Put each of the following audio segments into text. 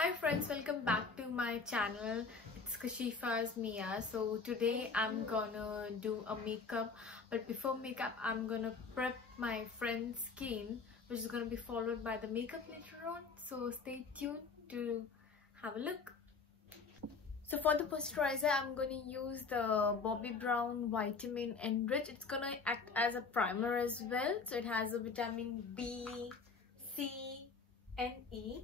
Hi friends, welcome back to my channel. It's Kashifa's Mia. So today I'm gonna do a makeup, but before makeup I'm gonna prep my friend's skin, which is gonna be followed by the makeup later on. So stay tuned to have a look. So for the moisturizer I'm gonna use the BOBBI Brown Vitamin Enrich. It's gonna act as a primer as well. So it has a vitamin B, C and E.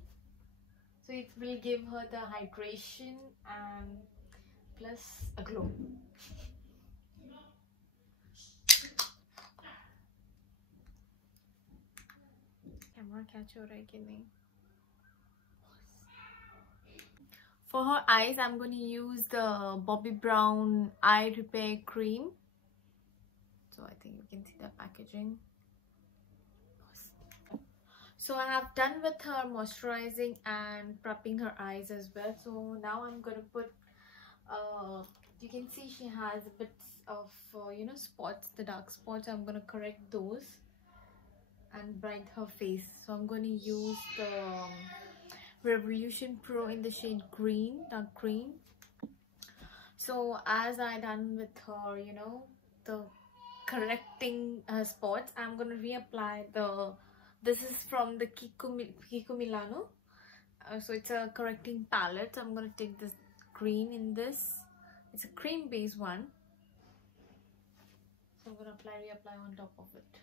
So it will give her the hydration and plus a glow. Camera catch हो रहा है कि नहीं? For her eyes, I'm going to use the BOBBI Brown Eye Repair Cream. So I think you can see the packaging. So I have done with her moisturizing and prepping her eyes as well. So now I'm going to put, you can see she has bits of, spots, the dark spots. I'm going to correct those and brighten her face. So I'm going to use the Revolution Pro in the shade green, dark green. So as I done with her, the correcting her spots, I'm going to reapply this is from the KIKO MILANO. So it's a correcting palette. So I'm going to take this green in this. It's a cream based one. So I'm going to reapply on top of it.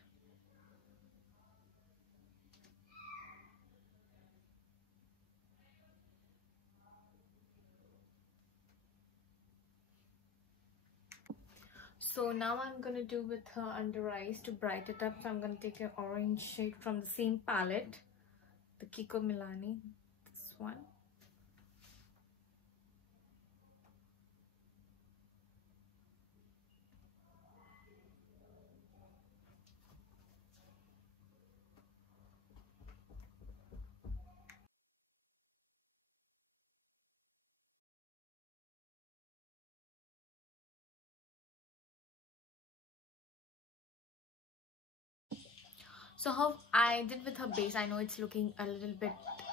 So now I'm going to do with her under eyes to brighten it up. So I'm going to take an orange shade from the same palette, the KIKO MILANO, this one. So how I did with her base, I know it's looking a little bit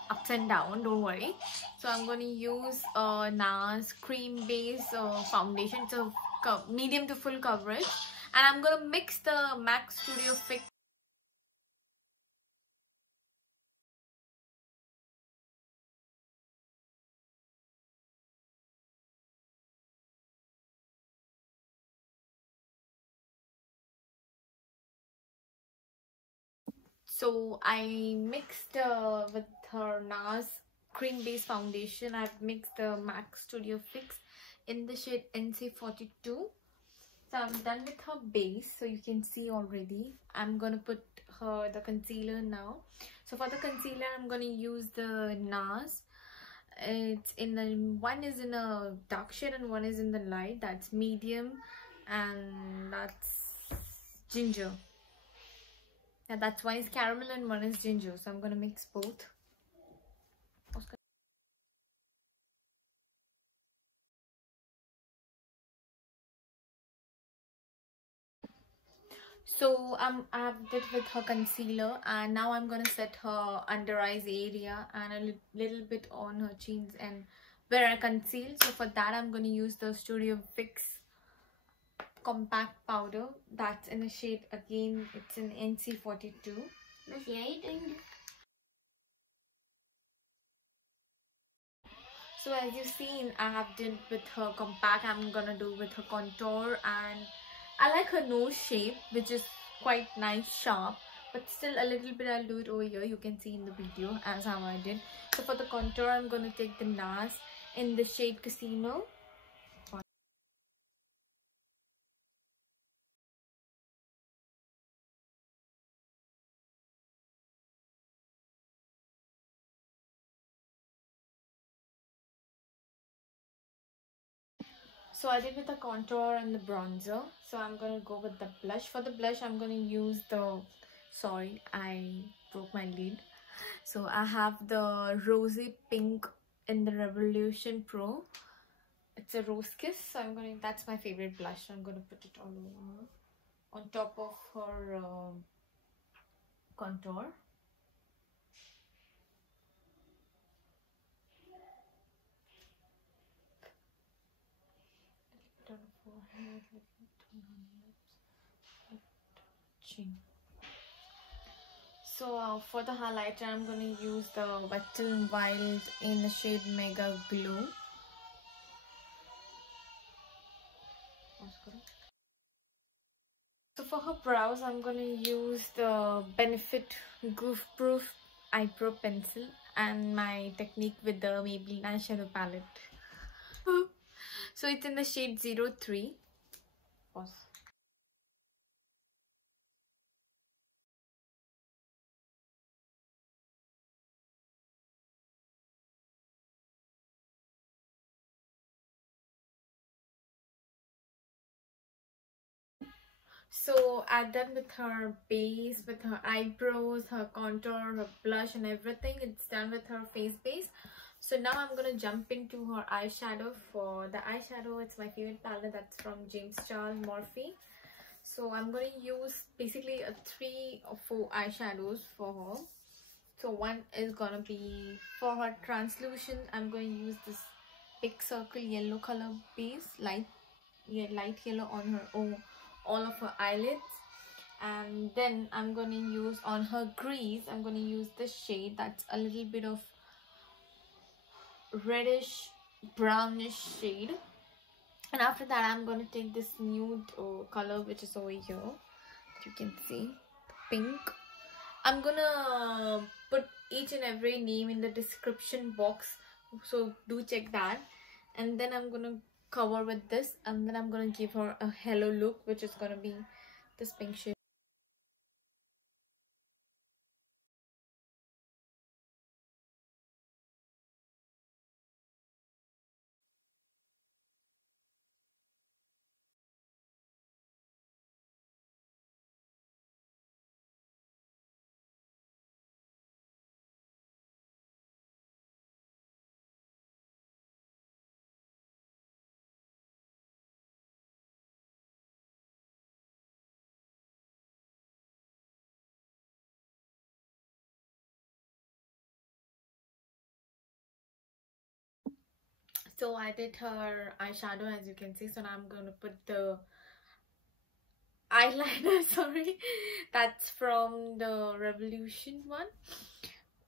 ups and down, don't worry. So I'm going to use a NARS cream base foundation. It's a medium to full coverage, and I'm going to mix the MAC Studio Fix. So I mixed with her NARS cream base foundation. I've mixed the MAC Studio Fix in the shade NC42. So I'm done with her base. So you can see already. I'm gonna put her the concealer now. So for the concealer, I'm gonna use the NARS. It's in the one is in a dark shade and one is in the light. That's medium, and that's ginger. Yeah, that's one is caramel and one is ginger. So I'm gonna mix both. So I've did with her concealer, and now I'm gonna set her under eyes area and a little bit on her chins and where I conceal. So for that I'm gonna use the Studio Fix compact powder. That's in the shade, again it's in NC42. So as you've seen, I have did with her compact. I'm gonna do with her contour, and I like her nose shape, which is quite nice, sharp, but still a little bit I'll do it over here. You can see in the video as how I did. So for the contour, I'm gonna take the NARS in the shade Casino. So I did with the contour and the bronzer. So I'm gonna go with the blush. For the blush, I'm gonna use the, sorry, I broke my lid. So I have the Rosy Pink in the Revolution Pro. It's a rose kiss. So that's my favorite blush. So I'm gonna put it all over on top of her contour. chin. So for the highlighter, I'm going to use the Wet n Wild in the shade Mega Glow. So for her brows, I'm going to use the Benefit Goof Proof Eyebrow Pencil and my technique with the Maybelline eyeshadow palette. So it's in the shade 03. Pause. So I'm done with her base, with her eyebrows, her contour, her blush and everything. It's done with her face base. So now I'm gonna jump into her eyeshadow. For the eyeshadow, it's my favorite palette, that's from James Charles Morphe. So I'm gonna use basically 3 or 4 eyeshadows for her. So one is gonna be for her translucent. I'm going to use this big circle yellow color base, light yellow on her all of her eyelids. And then I'm going to use on her crease, I'm going to use this shade that's a little bit of reddish brownish shade. And after that, I'm going to take this nude color which is over here, you can see, pink. I'm gonna put each and every name in the description box, so do check that. And then I'm gonna cover with this, and then I'm gonna give her a halo look, which is gonna be this pink shade. So I did her eyeshadow, as you can see. So now I'm gonna put the eyeliner, sorry, that's from the Revolution one.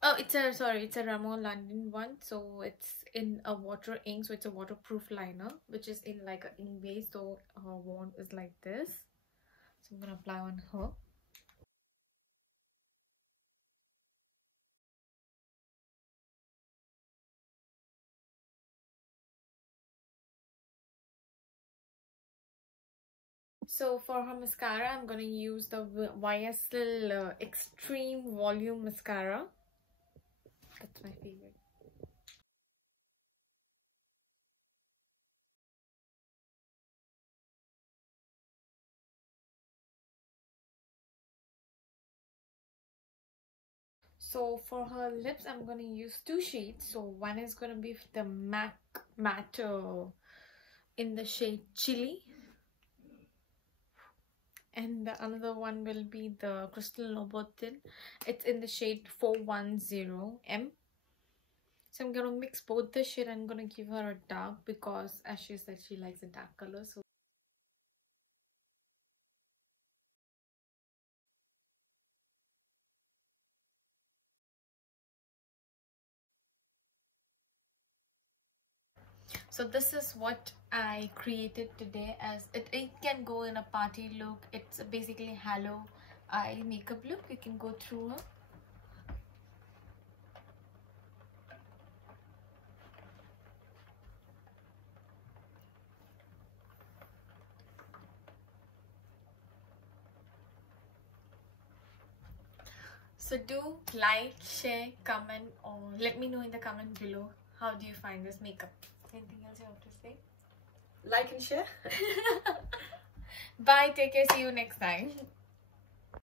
Oh, it's a Ramo London one. So it's in a water ink, so it's a waterproof liner, which is in like an ink base. So her wand is like this. So I'm gonna apply on her. So for her mascara, I'm gonna use the YSL Extreme Volume Mascara. That's my favorite. So for her lips, I'm gonna use 2 shades. So one is gonna be the MAC Matte in the shade Chilli, and the another one will be the Crystal Louboutin. It's in the shade 410M. So I'm gonna mix both the shade. I'm gonna give her a dark because, as she said, she likes a dark color. So this is what I created today, as it can go in a party look. It's basically halo eye makeup look. You can go through her. So do like, share, comment, or let me know in the comment below how do you find this makeup. Anything else you have to say? Like and share. Bye, take care, see you next time.